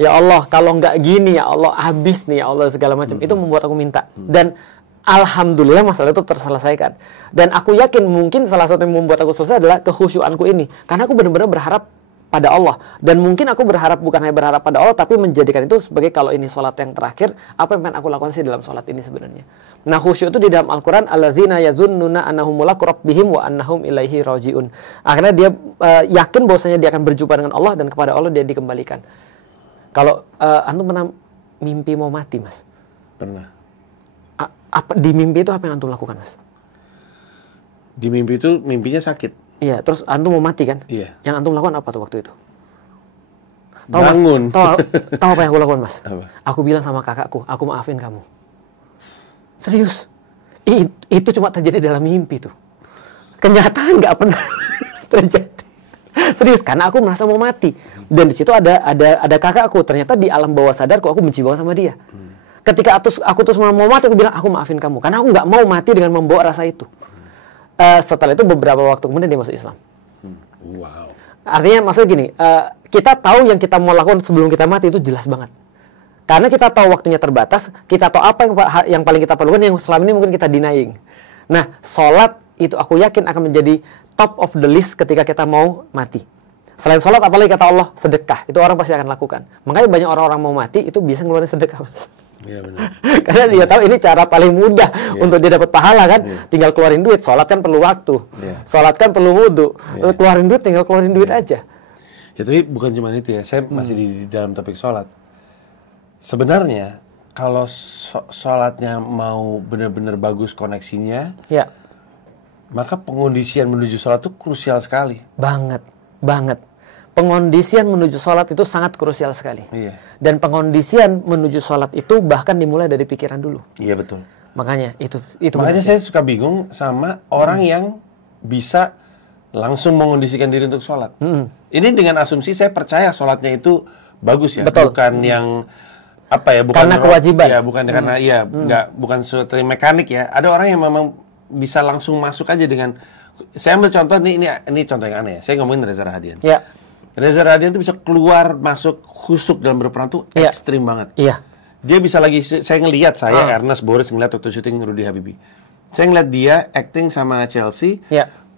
Ya Allah, kalau nggak gini ya Allah, habis nih ya Allah segala macam. Itu membuat aku minta. Dan alhamdulillah masalah itu terselesaikan. Dan aku yakin mungkin salah satu yang membuat aku selesai adalah kehusyuanku ini. Karena aku benar-benar berharap pada Allah. Dan mungkin aku berharap bukan hanya berharap pada Allah, tapi menjadikan itu sebagai kalau ini sholat yang terakhir, apa yang pengen aku lakukan sih dalam sholat ini sebenarnya. Nah khusyuk itu di dalam Al-Quran, alladzina yazunnuna annahum mulaqu rabbihim wa annahum ilaihi raji'un. Akhirnya dia yakin bahwasanya dia akan berjumpa dengan Allah dan kepada Allah dia dikembalikan. Kalau antum pernah mimpi mau mati, Mas? Pernah. Di mimpi itu apa yang antum lakukan, Mas? Di mimpi itu mimpinya sakit. Iya, terus antum mau mati kan? Iya. Yang antum lakukan apa tuh waktu itu? Bangun. Tahu apa yang aku lakukan, Mas? Apa? Aku bilang sama kakakku, aku maafin kamu. Serius. Itu cuma terjadi dalam mimpi tuh. Kenyataan nggak pernah terjadi. Serius, karena aku merasa mau mati. Dan di situ ada kakakku. Ternyata di alam bawah sadarku aku benci banget sama dia. Ketika aku terus mau mati, aku bilang aku maafin kamu. Karena aku nggak mau mati dengan membawa rasa itu. Setelah itu beberapa waktu kemudian dia masuk Islam. Wow. Artinya maksudnya gini, kita tahu yang kita mau lakukan sebelum kita mati itu jelas banget. Karena kita tahu waktunya terbatas, kita tahu apa yang paling kita perlukan yang selama ini mungkin kita denying. Nah, sholat itu aku yakin akan menjadi top of the list ketika kita mau mati. Selain sholat, apalagi kata Allah, sedekah. Itu orang pasti akan lakukan. Makanya banyak orang-orang mau mati, itu bisa ngeluarin sedekah, Mas. Iya benar. Karena dia tahu ini cara paling mudah untuk dia dapat pahala kan. Tinggal keluarin duit. Sholat kan perlu waktu. Sholat kan perlu wudhu. Keluarin duit, tinggal keluarin duit aja. Ya tapi bukan cuma itu ya. Saya masih di dalam topik sholat. Sebenarnya, kalau sholatnya mau benar-benar bagus koneksinya, maka pengondisian menuju sholat itu krusial sekali. Banget. Pengondisian menuju sholat itu sangat krusial sekali. Iya. Dan pengondisian menuju sholat itu bahkan dimulai dari pikiran dulu. Iya betul. Makanya itu. Makanya saya suka bingung sama orang yang bisa langsung mengondisikan diri untuk sholat. Ini dengan asumsi saya percaya sholatnya itu bagus ya. Betul. Bukan yang apa ya? Bukan karena kewajiban. Ya bukan karena bukan sesuatu yang mekanik ya. Ada orang yang memang bisa langsung masuk aja dengan. Saya ambil contoh ini contoh yang aneh ya. Saya ngomongin Reza Rahadian. Ya. Reza Rahadian itu bisa keluar masuk khusuk dalam berperan tuh ekstrim banget. Iya. Dia bisa lagi saya ngelihat Ernest Boris ngelihat waktu syuting Rudy Habibie. Saya ngelihat dia acting sama Chelsea.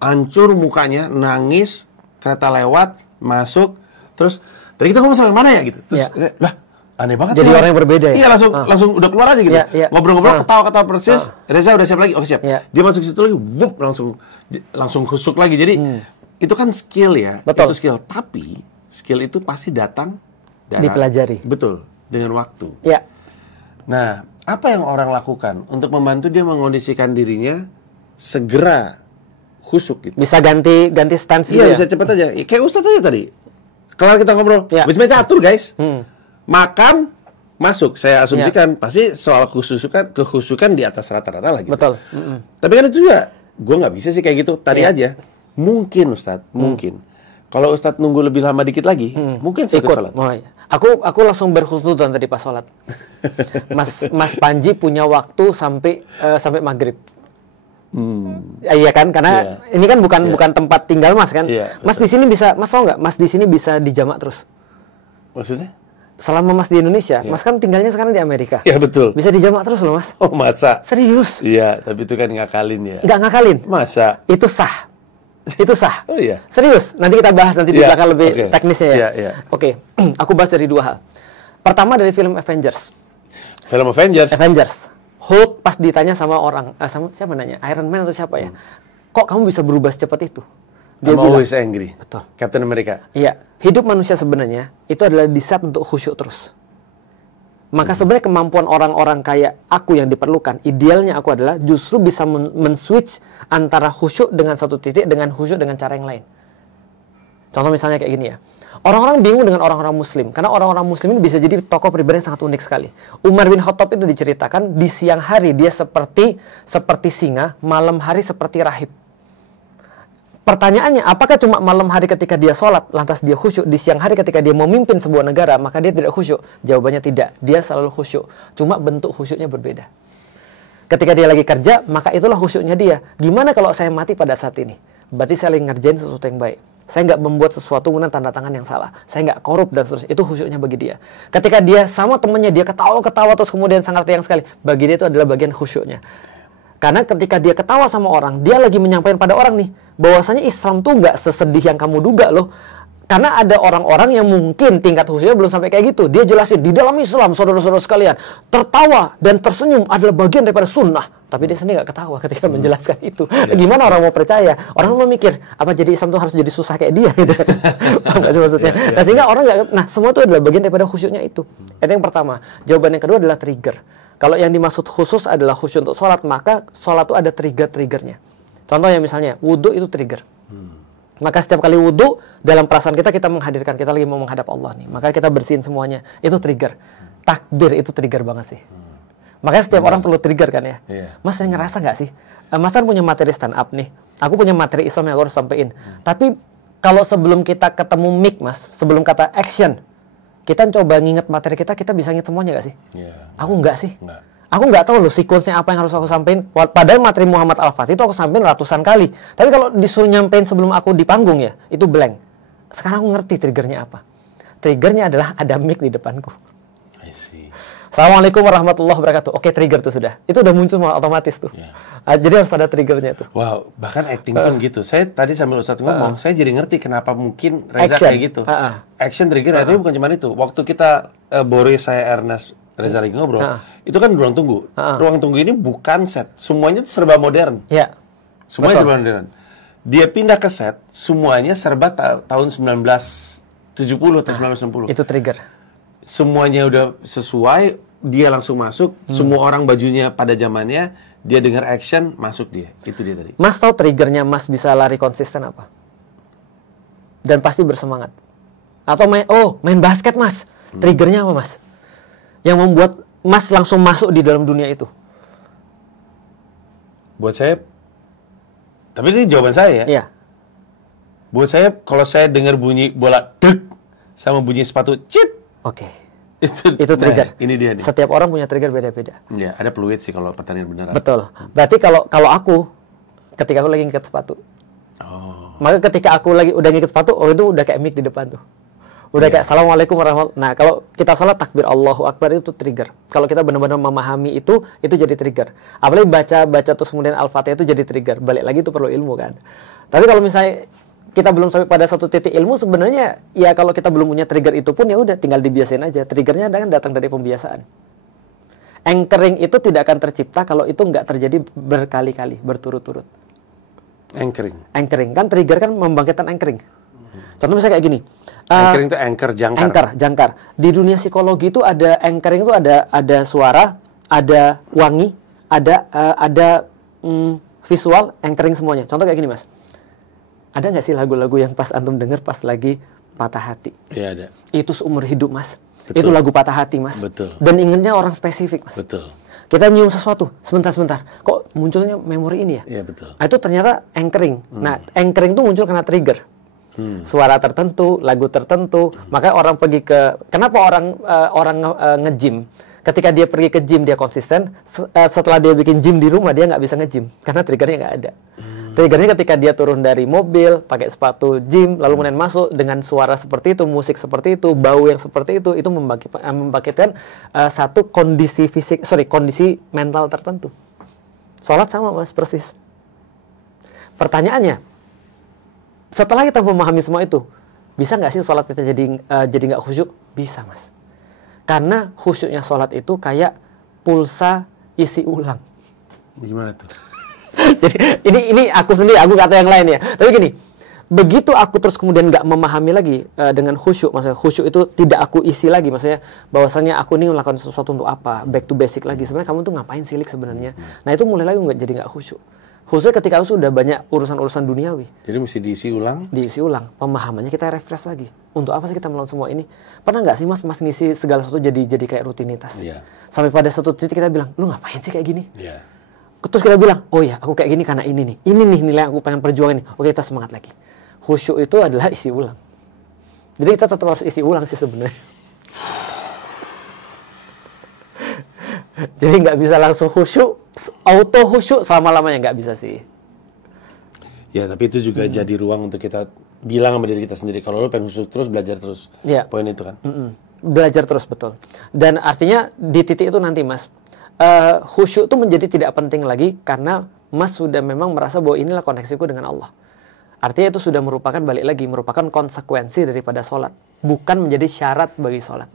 Hancur mukanya, nangis, kereta lewat, masuk, terus tadi kita ngomong sampai mana ya gitu. Terus lah Aneh banget. Jadi orang yang berbeda ya. Iya, langsung udah keluar aja gitu. Ngobrol-ngobrol, ketawa-ketawa persis. Reza udah siap lagi. Oke, siap. Dia masuk situ lagi, wup, langsung khusuk lagi. Jadi itu kan skill ya. Betul. Itu skill. Tapi skill itu pasti datang dipelajari. Betul, dengan waktu. Ya. Nah, apa yang orang lakukan untuk membantu dia mengondisikan dirinya segera khusuk gitu? Bisa ganti stance gitu. Iya, bisa cepet aja. Kayak Ustadz aja tadi. Kelar kita ngobrol. Habis main catur, guys. Makan, masuk. Saya asumsikan pasti soal kehusukan di atas rata-rata lah gitu. Betul. Tapi kan itu juga, gue nggak bisa sih kayak gitu. Tadi aja. Mungkin Ustadz, mungkin. Kalau Ustadz nunggu lebih lama dikit lagi, mungkin saya ikut sholat. Oh, iya. Aku langsung berkhusnudzon tadi pas sholat. Mas Panji punya waktu sampai maghrib. Iya kan, karena ini kan bukan tempat tinggal Mas kan. Mas di sini bisa, Mas tau nggak? Mas di sini bisa dijamak terus. Maksudnya? Selama Mas di Indonesia, Mas kan tinggalnya sekarang di Amerika. Iya betul. Bisa dijamak terus loh Mas. Oh masa? Serius? Iya, tapi itu kan ngakalin ya. Nggak ngakalin. Masa? Itu sah. Itu sah. Oh iya. Serius. Nanti kita bahas nanti di belakang lebih teknisnya ya. Oke. Aku bahas dari dua hal. Pertama dari film Avengers. Film Avengers. Hulk pas ditanya sama orang, sama siapa nanya? Iron Man atau siapa ya? Kok kamu bisa berubah secepat itu? Dia bilang, always angry. Betul. Captain America. Iya. Hidup manusia sebenarnya itu adalah di-set untuk khusyuk terus. Maka sebenarnya kemampuan orang-orang kayak aku yang diperlukan, idealnya aku adalah justru bisa men-switch antara khusyuk dengan satu titik dengan khusyuk dengan cara yang lain. Contoh misalnya kayak gini ya. Orang-orang bingung dengan orang-orang muslim, karena orang-orang muslim ini bisa jadi tokoh pribadi yang sangat unik sekali. Umar bin Khattab itu diceritakan, di siang hari dia seperti singa, malam hari seperti rahib. Pertanyaannya, apakah cuma malam hari ketika dia sholat, lantas dia khusyuk, di siang hari ketika dia memimpin sebuah negara, maka dia tidak khusyuk? Jawabannya tidak, dia selalu khusyuk. Cuma bentuk khusyuknya berbeda. Ketika dia lagi kerja, maka itulah khusyuknya dia. Gimana kalau saya mati pada saat ini? Berarti saya lagi ngerjain sesuatu yang baik. Saya nggak membuat sesuatu kemudian tanda tangan yang salah. Saya nggak korup dan seterusnya. Itu khusyuknya bagi dia. Ketika dia sama temannya, dia ketawa-ketawa terus kemudian sangat riang sekali. Bagi dia itu adalah bagian khusyuknya. Karena ketika dia ketawa sama orang, dia lagi menyampaikan pada orang nih, bahwasanya Islam tuh nggak sesedih yang kamu duga loh. Karena ada orang-orang yang mungkin tingkat khusyuknya belum sampai kayak gitu. Dia jelasin, di dalam Islam, saudara-saudara sekalian, tertawa dan tersenyum adalah bagian daripada sunnah. Tapi dia sendiri nggak ketawa ketika menjelaskan itu. Gimana orang mau percaya? Orang mau mikir, apa jadi Islam tuh harus jadi susah kayak dia? Gitu. Nggak sih maksudnya? Nah, sehingga orang nggak, nah semua itu adalah bagian daripada khusyuknya itu. Itu yang pertama. Jawaban yang kedua adalah trigger. Kalau yang dimaksud khusus adalah khusyuk untuk sholat, maka sholat itu ada trigger-triggernya. Contohnya misalnya, wudhu itu trigger. Maka setiap kali wudhu, dalam perasaan kita menghadirkan, kita lagi mau menghadap Allah nih. Maka kita bersihin semuanya. Itu trigger. Takbir itu trigger banget sih. Makanya setiap orang perlu trigger kan ya. Mas, saya ngerasa nggak sih? Mas kan punya materi stand up nih. Aku punya materi Islam yang aku harus sampaikan. Tapi kalau sebelum kita ketemu mic, Mas, sebelum kata action, kita coba nginget materi kita bisa nginget semuanya nggak sih? Aku nggak sih. Aku nggak tahu loh sequence-nya apa yang harus aku sampaikan. Padahal materi Muhammad Al-Fatih itu aku sampaikan ratusan kali. Tapi kalau disuruh nyampein sebelum aku di panggung ya, itu blank. Sekarang aku ngerti triggernya apa. Triggernya adalah ada mic di depanku. I see. Assalamualaikum warahmatullahi wabarakatuh. Oke, trigger tuh sudah. Itu udah muncul otomatis tuh. Jadi harus ada triggernya tuh. Wow, bahkan acting pun gitu. Saya tadi sambil Ustadz ngomong, saya jadi ngerti kenapa mungkin Reza kayak gitu. Action trigger itu bukan cuma itu. Waktu kita Boris, saya Ernest, Reza lagi ngobrol, itu kan ruang tunggu. Ruang tunggu ini bukan set. Semuanya serba modern. Semuanya serba modern. Dia pindah ke set, semuanya serba tahun 1970 atau 1960. Itu trigger. Semuanya udah sesuai, dia langsung masuk, semua orang bajunya pada zamannya, dia dengar action, masuk dia. Itu dia tadi. Mas tahu triggernya Mas bisa lari konsisten apa? Dan pasti bersemangat. Atau main basket Mas. Triggernya apa Mas? Yang membuat Mas langsung masuk di dalam dunia itu. Buat saya, tapi ini jawaban saya ya. Iya. Buat saya, kalau saya dengar bunyi bola dek sama bunyi sepatu cit, oke. Itu trigger. Nah, ini dia nih. Setiap orang punya trigger beda-beda. Iya, ada peluit sih kalau pertandingan beneran. Betul. Berarti kalau aku ketika aku lagi ngikat sepatu. Maka ketika aku lagi udah ngikat sepatu, itu udah kayak mic di depan tuh. Udah kayak assalamualaikum warahmatullahi. Nah, kalau kita sholat takbir Allahu Akbar itu trigger. Kalau kita benar-benar memahami itu jadi trigger. Apalagi baca terus kemudian Al-Fatihah itu jadi trigger. Balik lagi itu perlu ilmu kan. Tapi kalau misalnya kita belum sampai pada satu titik ilmu, sebenarnya ya kalau kita belum punya trigger itu pun ya udah tinggal dibiasain aja. Triggernya datang dari pembiasaan. Anchoring itu tidak akan tercipta kalau itu nggak terjadi berkali-kali, berturut-turut. Anchoring kan trigger kan membangkitkan anchoring. Contoh misalnya kayak gini. Anchoring itu anchor, jangkar. Di dunia psikologi itu ada anchoring itu ada suara, ada wangi, ada visual, anchoring semuanya. Contoh kayak gini, Mas. Ada nggak sih lagu-lagu yang pas antum denger pas lagi patah hati? Iya, ada. Itu seumur hidup, Mas. Betul. Itu lagu patah hati, Mas. Betul. Dan ingetnya orang spesifik, Mas. Betul. Kita nyium sesuatu, sebentar. Kok munculnya memori ini ya? Iya, betul. Itu ternyata anchoring. Nah, anchoring itu muncul karena trigger. Suara tertentu, lagu tertentu. Makanya orang pergi ke... Kenapa orang nge-gym? Ketika dia pergi ke gym, dia konsisten. Setelah dia bikin gym di rumah, dia nggak bisa nge-gym. Karena triggernya nggak ada. Triggernya ketika dia turun dari mobil, pakai sepatu gym, lalu kemudian masuk dengan suara seperti itu, musik seperti itu, bau yang seperti itu membangkitkan satu kondisi kondisi mental tertentu. Sholat sama, Mas, persis. Pertanyaannya, setelah kita memahami semua itu, bisa nggak sih sholat kita jadi nggak khusyuk? Bisa, Mas. Karena khusyuknya sholat itu kayak pulsa isi ulang. Gimana tuh? Jadi ini aku sendiri, aku kata yang lain ya. Tapi gini, begitu aku terus kemudian nggak memahami lagi dengan khusyuk, maksudnya khusyuk itu tidak aku isi lagi, maksudnya bahwasanya aku ini melakukan sesuatu untuk apa, back to basic lagi. Sebenarnya kamu tuh ngapain silik sebenarnya? Nah itu mulai lagi jadi nggak khusyuk. Khususnya ketika aku sudah banyak urusan-urusan duniawi. Jadi mesti diisi ulang? Diisi ulang. Pemahamannya kita refresh lagi. Untuk apa sih kita melakukan semua ini? Pernah nggak sih Mas ngisi segala sesuatu jadi kayak rutinitas? Iya. Sampai pada satu titik kita bilang, lu ngapain sih kayak gini? Iya. Terus kita bilang, oh ya aku kayak gini karena ini nih. Ini nih nilai yang aku pengen perjuangin nih. Oke, kita semangat lagi. Khusyuk itu adalah isi ulang. Jadi kita tetap harus isi ulang sih sebenarnya. Jadi nggak bisa langsung khusyuk, auto khusyuk selama-lamanya, nggak bisa sih. Ya, tapi itu juga jadi ruang untuk kita bilang sama diri kita sendiri, kalau lo pengen khusyuk terus, belajar terus. Ya. Poin itu kan. Belajar terus, betul. Dan artinya di titik itu nanti Mas, khusyuk itu menjadi tidak penting lagi karena Mas sudah memang merasa bahwa inilah koneksiku dengan Allah. Artinya itu sudah merupakan, balik lagi, merupakan konsekuensi daripada sholat. Bukan menjadi syarat bagi sholat.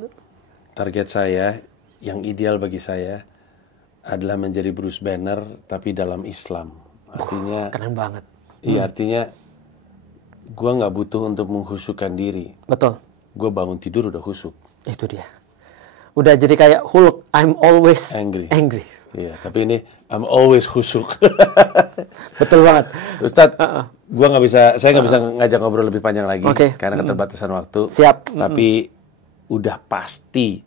Target saya, yang ideal bagi saya, adalah menjadi Bruce Banner, tapi dalam Islam. Artinya... Keren banget. Iya, artinya gue nggak butuh untuk mengkhusyukkan diri. Betul. Gue bangun tidur udah khusyuk. Itu dia. Udah jadi kayak Hulk, I'm always angry. Iya, tapi ini I'm always khusyuk. Betul banget. Ustadz, saya nggak bisa ngajak ngobrol lebih panjang lagi karena keterbatasan waktu. Siap. Tapi udah pasti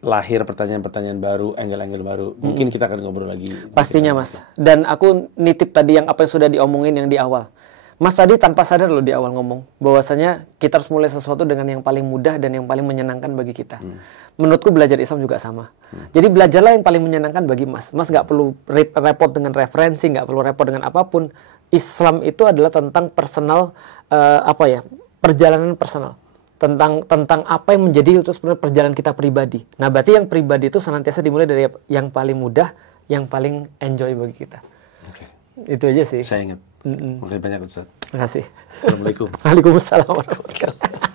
lahir pertanyaan-pertanyaan baru, angle-angle baru. Mungkin kita akan ngobrol lagi. Pastinya Mas. Dan aku nitip tadi yang apa yang sudah diomongin yang di awal. Mas tadi tanpa sadar loh di awal ngomong bahwasanya kita harus mulai sesuatu dengan yang paling mudah dan yang paling menyenangkan bagi kita. Menurutku belajar Islam juga sama. Jadi belajarlah yang paling menyenangkan bagi Mas. Mas nggak perlu repot dengan referensi, nggak perlu repot dengan apapun. Islam itu adalah tentang personal, perjalanan personal. Tentang apa yang menjadi itu sebenarnya perjalanan kita pribadi. Nah berarti yang pribadi itu senantiasa dimulai dari yang paling mudah, yang paling enjoy bagi kita. Itu aja sih. Saya ingat. Makasih banyak Ustaz. Terima kasih. Assalamualaikum. Waalaikumsalam warahmatullahi wabarakatuh.